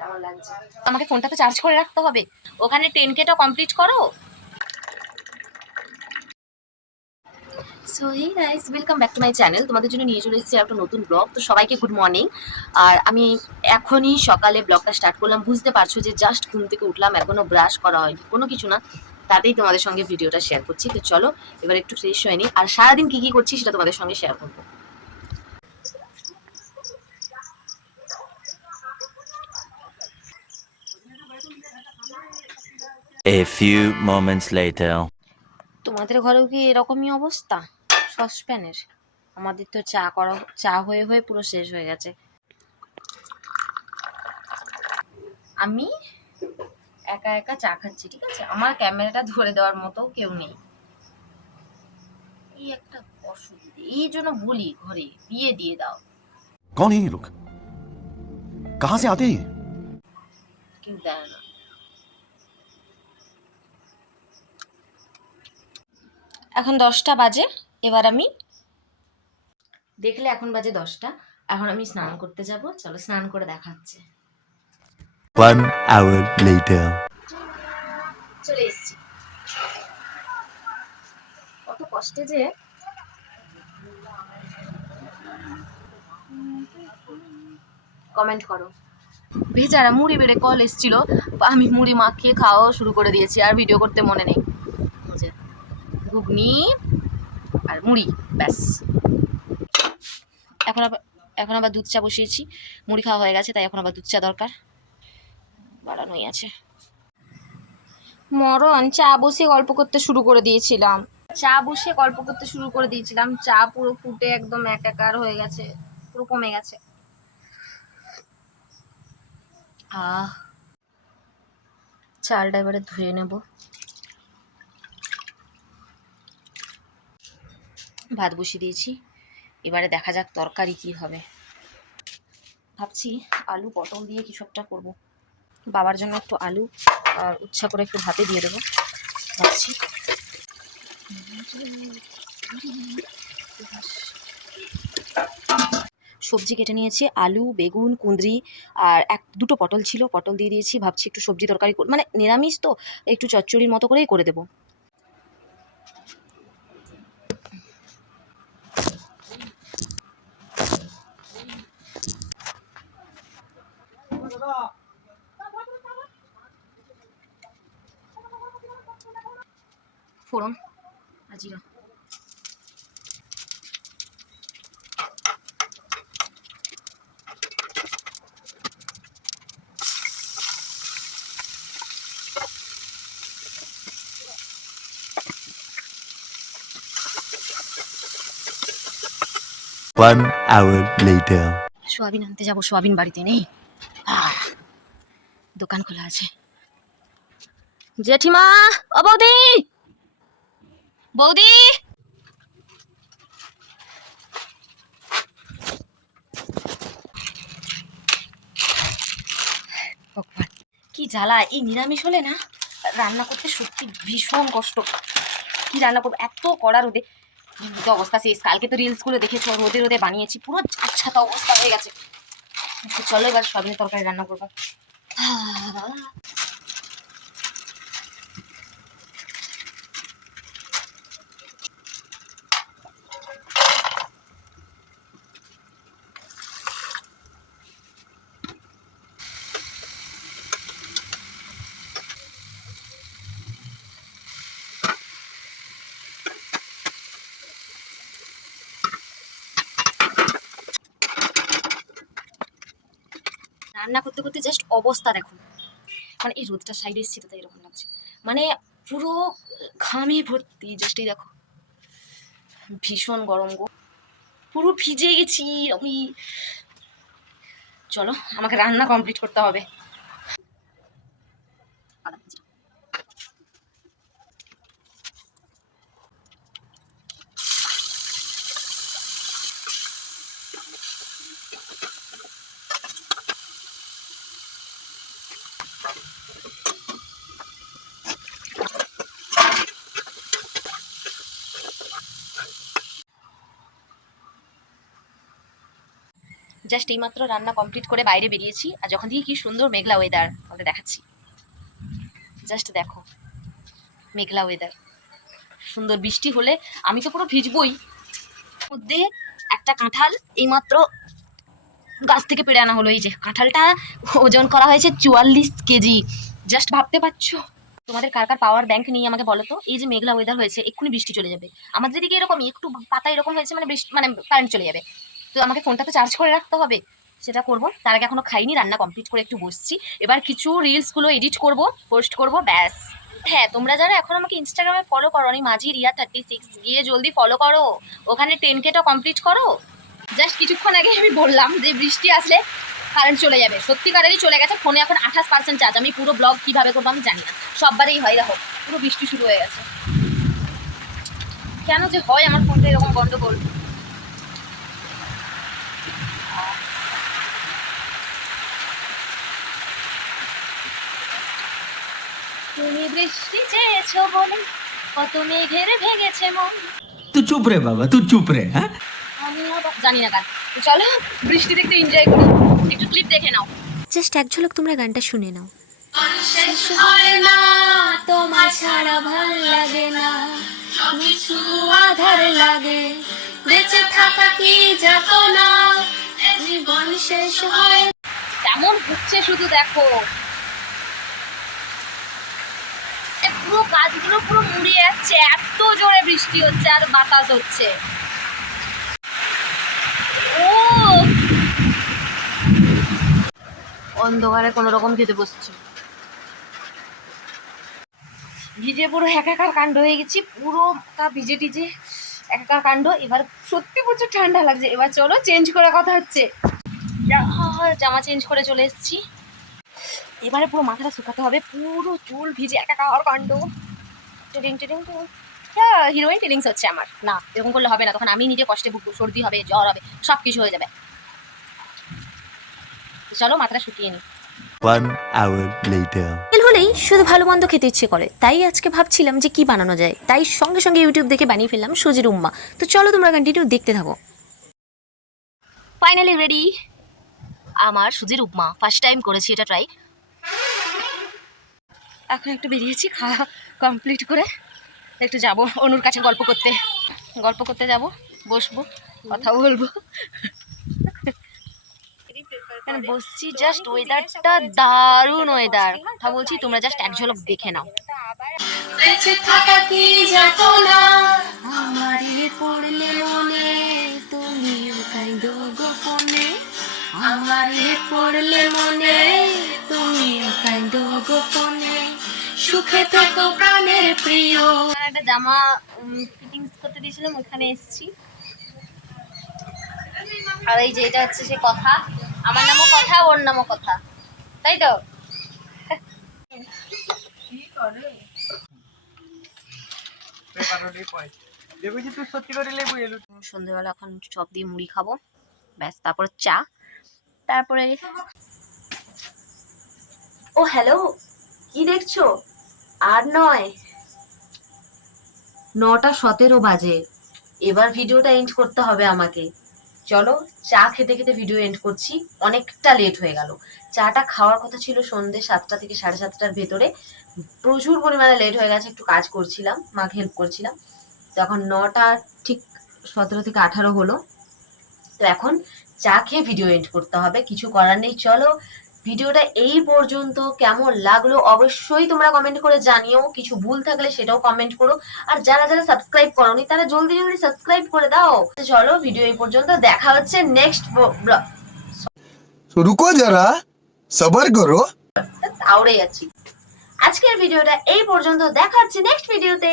কেমন লাগছে? আমাকে ফোনটা তো চার্জ করে রাখতে হবে। ওখানে 10K-টা কমপ্লিট করো। So hey guys, welcome back to my channel. তোমাদের জন্য নিয়ে চলে এসেছি একটা নতুন ব্লগ। তো সবাইকে গুড মর্নিং। আর আমি এখনই সকালে ব্লগটা স্টার্ট করলাম। বুঝতে পারছো যে জাস্ট ঘুম থেকে উঠলাম, এখনো ব্রাশ করা হয়নি, কোনো কিছু না। তাতেই তোমাদের সঙ্গে ভিডিওটা শেয়ার করছি। তো চলো এবার একটু ফ্রেশ হয়ে নিই, আর সারাদিন কি কি করছি সেটা তোমাদের সঙ্গে শেয়ার করবো। A few moments later. তোমাদের ঘরেও কি এরকমই অবস্থা সসপ্যানের? আমাদের তো চা হয়ে হয়ে পুরো শেষ হয়ে গেছে। আমি একা একা চা খাচ্ছি, ঠিক আছে? আমার ক্যামেরাটা ধরে দেওয়ার মতো কেউ নেই। এই একটা অসুবিধে, এই জন্য বলি ঘরে বিয়ে দিয়ে দাও। कौन है ये लोग? कहां से आते हैं? কেউ দেয় না। এখন 10টা বাজে। এবার আমি দেখলে এখন বাজে 10টা। এখন আমি স্নান করতে যাব। চলো স্নান করে দেখাচ্ছে। 1 hour later. চলে এসেছি। কত কষ্টে যে কমেন্ট করো। বেচারা মুড়ি বেড়ে কল এসেছিল, আমি মুড়ি মাখিয়ে খাওয়া শুরু করে দিয়েছি, আর ভিডিও করতে মনে নেই। ঘুগনি আর মুড়ি, ব্যাস। এখন আবার দুধ চা বসিয়েছি। মুড়ি খাওয়া হয়ে গেছে, তাই এখন আবার দুধ চা দরকার, বাড়ানোই আছে। মরণ, চা বসিয়ে গল্প করতে শুরু করে দিয়েছিলাম। চা পুরো ফুটে একদম একাকার হয়ে গেছে, পুরো কমে গেছে। চালটা এবারে ধুয়ে নেব। ভাত বসিয়ে দিয়েছি, এবারে দেখা যাক তরকারি কি হবে। ভাবছি আলু পটল দিয়ে কিছু একটা করবো। বাবার জন্য একটু আলু আর উচ্ছা করে একটু ভাতে দিয়ে দেবো ভাবছি। সবজি কেটে নিয়েছি, আলু, বেগুন, কুঁদরি আর দুটো পটল ছিল, পটল দিয়ে দিয়েছি। ভাবছি একটু সবজি তরকারি মানে নিরামিষ তো, একটু চচ্চড়ির মতো করেই করে দেবো। ফোড়ন আর জিরা। One hour later. সোয়াবিন আনতে যাবো, সোয়াবিন বাড়িতে নেই। দোকান খোলা আছে। জেঠিমা, ও বৌদি, বৌদি, কি জ্বালা! এই নিরামিষ হলে না রান্না করতে সত্যি ভীষণ কষ্ট। কি রান্না করবো এত কড়া রোদে? তো অবস্থা শেষ। কালকে তো রিলস গুলো দেখেছো, রোদে রোদে বানিয়েছি, পুরো আচ্ছা তো অবস্থা হয়ে গেছে। চলো এবার সয়াবিনের তরকারি রান্না করবো। রান্না করতে করতে জাস্ট অবস্থা দেখো, মানে এই রোদটা সাইডে এসেছি তো তাই এরকম লাগছে, মানে পুরো ঘামে ভর্তি। জাস্ট এই দেখো, ভীষণ গরম গো, পুরো ভিজে গেছি আমি। চলো আমাকে রান্না কমপ্লিট করতে হবে। জাস্ট এইমাত্র রান্না কমপ্লিট করে বাইরে বেরিয়েছি, আর যখন থেকে কি সুন্দর মেঘলা ওয়েদার আমাদের দেখাচ্ছি। জাস্ট দেখো মেঘলা ওয়েদার, সুন্দর বৃষ্টি হলে আমি তো পুরো ভিজবই। মধ্যে একটা কাঁঠাল এইমাত্র গাছ থেকে পেড়ে আনা হলো। এই যে কাঁঠালটা ওজন করা হয়েছে 44 কেজি। জাস্ট ভাবতে পারছো? তোমাদের কার কার পাওয়ার ব্যাংক নিয়ে আমাকে বলো তো। এই যে মেঘলা ওয়েদার হয়েছে, এক্ষুনি বৃষ্টি চলে যাবে। আমাদের দিকে এরকমই, একটু পাতা এরকম হয়েছে মানে বৃষ্টি মানে কারেন্ট চলে যাবে। তো আমাকে ফোনটা তো চার্জ করে রাখতে হবে, সেটা করবো। তার আগে এখনো খাইনি, রান্না কমপ্লিট করে একটু বসছি। এবার কিছু রিলসগুলো এডিট করব, পোস্ট করব, ব্যাস। হ্যাঁ, তোমরা যারা এখন আমাকে ইনস্টাগ্রামে ফলো করো নি, মাঝি রিয়া 36, গিয়ে জলদি ফলো করো, ওখানে 10K-টা কমপ্লিট করো। জাস্ট কিছুক্ষণ আগে আমি বললাম যে বৃষ্টি আসলে কারেন্ট চলে যাবে, সত্যিকারেরই চলে গেছে। ফোনে এখন 28% চার্জ। আমি পুরো ব্লগ কিভাবে করবো আমি জানি না, সববারেই হয়। দেখো পুরো বৃষ্টি শুরু হয়ে গেছে। কেন যে হয় আমার ফোনটা এরকম গন্ডগোল। তুমি বৃষ্টি চেয়েছো বলে কত মেঘের ভেঙেছে মন। तू चुप रे बाबा, तू चुप रे। हाँ আমিও জানি না গান। তো চলো বৃষ্টি দেখতে এনজয় করি, একটু ক্লিপ দেখে নাও। জাস্ট এক ঝলক তোমরা গানটা শুনে নাও। শেষ হয় না তোমার ছাড়া ভাল লাগে না, কিছু আধার লাগে, বেঁচে থাকা কি যাত না, জীবন শেষ হয়। কেমন হচ্ছে শুধু দেখো, পুরো গাছগুলো পুরো মুড়ে যাচ্ছে, এত জোরে বৃষ্টি হচ্ছে আর বাতাস হচ্ছে। ও অন্ধকারে কোন রকম খেতে বসছে, ভিজে পুরো একাকার কাণ্ড হয়ে গেছি, পুরো তা ভিজে টিজে একাকার কাণ্ড। এবার সত্যি প্রচুর ঠান্ডা লাগছে। এবার চলো চেঞ্জ করার কথা হচ্ছে, জামা চেঞ্জ করে চলে এসেছি। এবারে পুরো মাথাটা শুকাতে হবে, পুরো চুল ভিজে একাকার কাণ্ড। টিডিং টিডিং টিডিং, হিরোইন ফিলিংস হচ্ছে আমার। না এরকম করলে হবে না, তখন আমি নিজে কষ্টে ভুগবো, সর্দি হবে, জ্বর হবে, সব কিছু হয়ে যাবে। চলো মাথাটা শুকিয়ে নিই। 1 hour later. তেল হলেই শুধু ভালো মন্দ খেতে ইচ্ছে করে, তাই আজকে ভাবছিলাম যে কি বানানো যায়, তাই সঙ্গে সঙ্গে ইউটিউব দেখে বানিয়ে ফেললাম সুজির উম্মা। তো চলো তোমরা কন্টিনিউ দেখতে থাকো। ফাইনালি রেডি আমার সুজির উপমা। ফার্স্ট টাইম করেছি এটা ট্রাই। এখন একটু বেরিয়েছি, খাওয়া কমপ্লিট করে একটু যাব অনুর কাছে গল্প করতে যাব, বসবো, কথা বলবো। বসছি, জাস্ট ওয়েদারটা দারুণ ওয়েদার। কথা বলছি, তোমরা জাস্ট এক ঝলক দেখে নাও। বেঁচে থাকা কি যাত না, আমারে পড়লে মনে তুমিও কাঁদো গোপনে, আমারে পড়লে মনে তুমিও কাঁদো গোপনে, সুখে থেকো প্রাণের প্রিয়। একটা জামা ফিটিংস করতে দিয়েছিলাম, ওখানে এসেছি। আর এই যে এটা হচ্ছে সে কথা, আমার নামও কথা, ওর নামও কথা, তাই তো? সন্ধ্যেবেলা এখন চপ দিয়ে মুড়ি খাবো, ব্যাস। তারপর চা, তারপরে ও হ্যালো, কি দেখছো? আর নয়, 9:17 বাজে। এবার ভিডিওটা এন্ড করতে হবে আমাকে। চলো চা খেতে খেতে ভিডিও এন্ড করছি, অনেকটা লেট হয়ে গেল। চাটা খাওয়ার কথা ছিল সন্ধ্যে 7টা থেকে 7:30টার ভেতরে, প্রচুর পরিমাণে লেট হয়ে গেছে। একটু কাজ করছিলাম, মাকে হেল্প করছিলাম। তো এখন 9টা ঠিক 17 থেকে 18 হলো। তো এখন চা খেয়ে ভিডিও এন্ড করতে হবে, কিছু করার নেই। চলো ভিডিওটা এই পর্যন্ত কেমন লাগলো অবশ্যই তোমরা কমেন্ট করে জানিও, কিছু ভুল থাকলে সেটাও কমেন্ট করো। আর যারা যারা সাবস্ক্রাইব করোনি তারা জলদি জলদি সাবস্ক্রাইব করে দাও। চলো ভিডিও এই পর্যন্ত, দেখা হচ্ছে নেক্সট ব্লগ। रुको जरा सबर करो। আউড়ে যাচ্ছি। আজকের ভিডিওটা এই পর্যন্ত, দেখা হচ্ছে নেক্সট ভিডিওতে।